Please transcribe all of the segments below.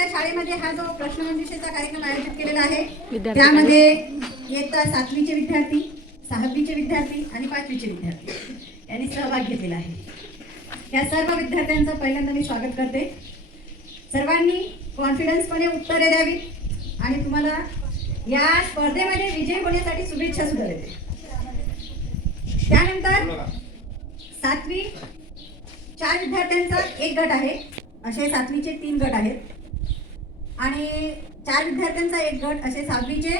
आपल्या शाळेमध्ये हा जो प्रश्नमंजुषेचा कार्यक्रम आयोजित केलेला आहे त्यामध्ये इयत्ता सातवीचे विद्यार्थी सहावीचे विद्यार्थी आणि पाचवीचे विद्यार्थी यांनी सहभाग घेतलेला आहे. या सर्व विद्यार्थ्यांचं पहिल्यांदा मी स्वागत करते. सर्वांनी कॉन्फिडन्सपणे उत्तरे द्यावीत आणि तुम्हाला या स्पर्धेमध्ये विजय होण्यासाठी शुभेच्छा सुद्धा देते. त्यानंतर सातवी चार विद्यार्थ्यांचा एक गट आहे. असे सातवीचे तीन गट आहेत. आणि चार विद्यार्थ्यांचा एक गट असे सहावीचे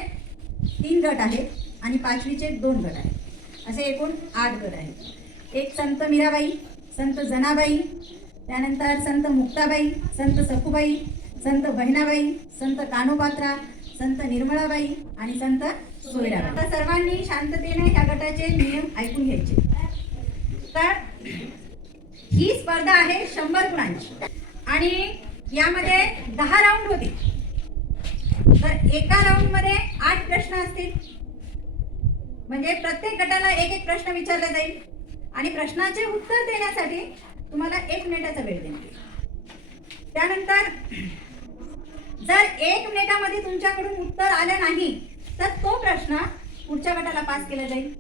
तीन गट आहेत आणि पाचवीचे दोन गट आहेत. असे एकूण आठ गट आहेत. एक संत मीराबाई संत जनाबाई त्यानंतर संत मुक्ताबाई संत सखुबाई संत बहिणाबाई संत कानोपात्रा संत निर्मळाबाई आणि संत सोयराबाई. आता सर्वांनी शांततेने ह्या गटाचे नियम ऐकून घ्यायचे. तर ही स्पर्धा आहे शंभर गुणांची. आणि यामध्ये दहा राऊंड होते. तर एका राऊंडमध्ये आठ प्रश्न असतील. म्हणजे प्रत्येक गटाला एक एक प्रश्न विचारला जाईल. आणि प्रश्नाचे उत्तर देण्यासाठी तुम्हाला एक मिनिटाचा वेळ देईल त्यानंतर जर एक मिनिटामध्ये तुमच्याकडून उत्तर आलं नाही तर तो प्रश्न पुढच्या गटाला पास केला जाईल.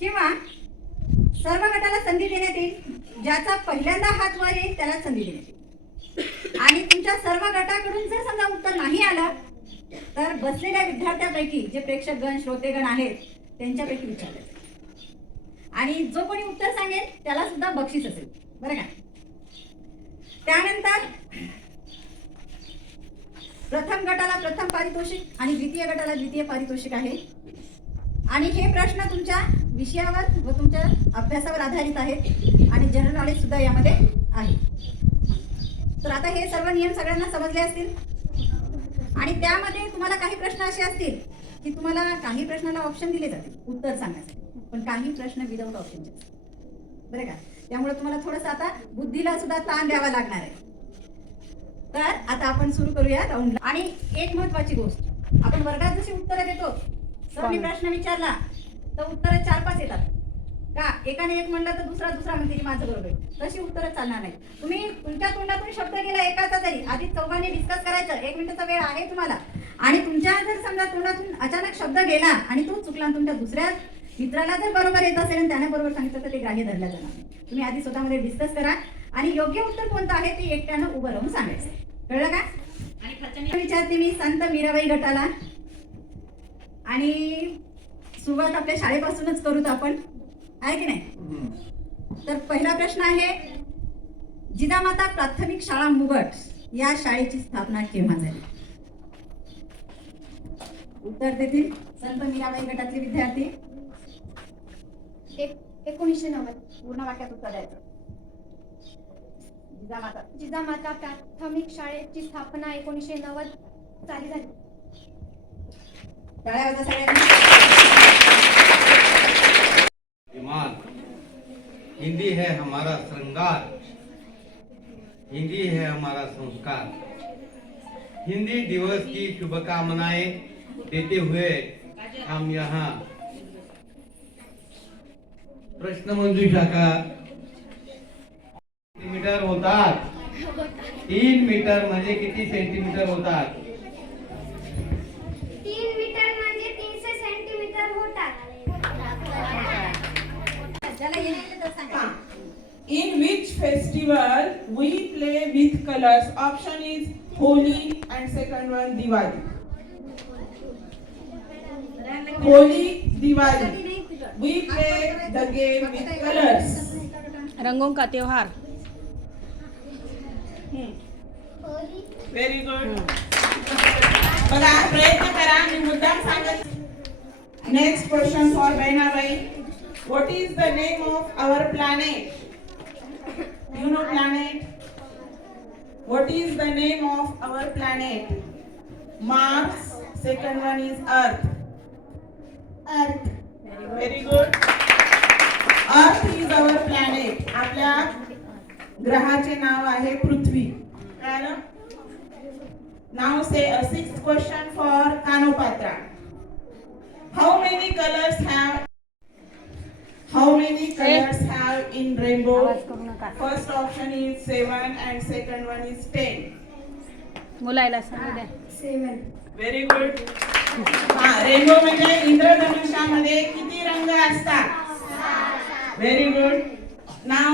किंवा सर्व गटाला संधी देण्यात येईल. ज्याचा पहिल्यांदा हात वर येईल त्याला संधी देण्यात येईल. आणि तुमच्या सर्व गटाकडून जर समजा उत्तर नाही आलं तर बसलेल्या विद्यार्थ्यापैकी जे प्रेक्षकगण श्रोतेगण आहेत त्यांच्यापैकी विचारले आणि जो कोणी उत्तर सांगेल त्याला सुद्धा बक्षीस असेल. बरं का? त्यानंतर प्रथम गटाला प्रथम पारितोषिक आणि द्वितीय गटाला द्वितीय पारितोषिक आहे. आणि हे प्रश्न तुमच्या विषयावर व तुमच्या अभ्यासावर आधारित आहेत आणि जनरल नॉलेज सुद्धा यामध्ये आहे. तर आता हे सर्व नियम सगळ्यांना समजले असतील? आणि त्यामध्ये तुम्हाला काही प्रश्न असे असतील की तुम्हाला काही प्रश्नाला ऑप्शन दिले जातील उत्तर सांगण्यासाठी. पण काही प्रश्न विदाऊट ऑप्शनचे बरं का? त्यामुळे तुम्हाला थोडंसं आता बुद्धीला सुद्धा ताण द्यावा लागणार आहे. तर आता आपण सुरू करूया राऊंडला आणि एक महत्वाची गोष्ट. आपण वर्गात जशी उत्तरं देतो सर मी प्रश्न विचारला तर उत्तरं चार पाच येतात. का? एकाने एक म्हणलं तर दुसरा दुसरा म्हणते की माझं बरोबर आहे. तशी उत्तरं चालणार नाही. तुम्ही तुमच्या तोंडातून शब्द गेला एकाचा तरी. आधी चौघांनी डिस्कस करायचं. एक मिनिटाचा वेळ आहे तुम्हाला. आणि तुमच्या जर समजा तोंडातून अचानक शब्द गेला आणि तो चुकला तुमच्या दुसऱ्या मित्राला जर बरोबर येत असेल आणि त्याने बरोबर सांगितलं तर ते ग्राह्य धरलं जाणार. तुम्ही आधी स्वतःमध्ये डिस्कस करा. आणि योग्य उत्तर कोणतं आहे ते एकट्यानं उभं राहून सांगायचं. कळलं का? आणि प्रचंड विचारते मी संत मीराबाई गटाला. आणि सुरुवात आपल्या शाळेपासूनच करूत आपण. आहे की नाही? तर पहिला प्रश्न आहे जिजामाता प्राथमिक शाळा मुगट या शाळेची स्थापना केव्हा झाली? उत्तर देतील संत मीराबाई गटातले विद्यार्थी. एकोणीशे एकोणीसशे नव्वद पूर्ण वाक्यात उत्तर द्यायचं. जिजामाता जिजामाता प्राथमिक शाळेची स्थापना एकोणीसशे नव्वद साली झाली. ईमान हिंदी है हमारा श्रृंगार। हिंदी है हमारा संस्कार। हिंदी दिवस की शुभकामनाएं देते हुए हम यहाँ प्रश्न मंजूषा का सेंटीमीटर होतात। तीन मीटर म्हणजे किती सेंटीमीटर होतात? In which festival we play with colors? Option is Holi and second one Diwali. Holi, Diwali. We play the game with colors. रंगों का त्योहार Very good. बघा प्रयत्न करा मी मुद्दाम सांगत next question for Bahinabai what is the name of our planet you know planet what is the name of our planet Mars second one is earth earth very good earth is our planet आपल्या ग्रहाचे नाव आहे पृथ्वी. कळालं Now say a sixth question for Kanopatra. How many colors have in rainbow? First option is seven and second one is ten. मुलायला सांगू द्या seven Very good. हा rainbow म्हणजे इंद्रधनुष्यामध्ये किती रंग असतात? Very good. Now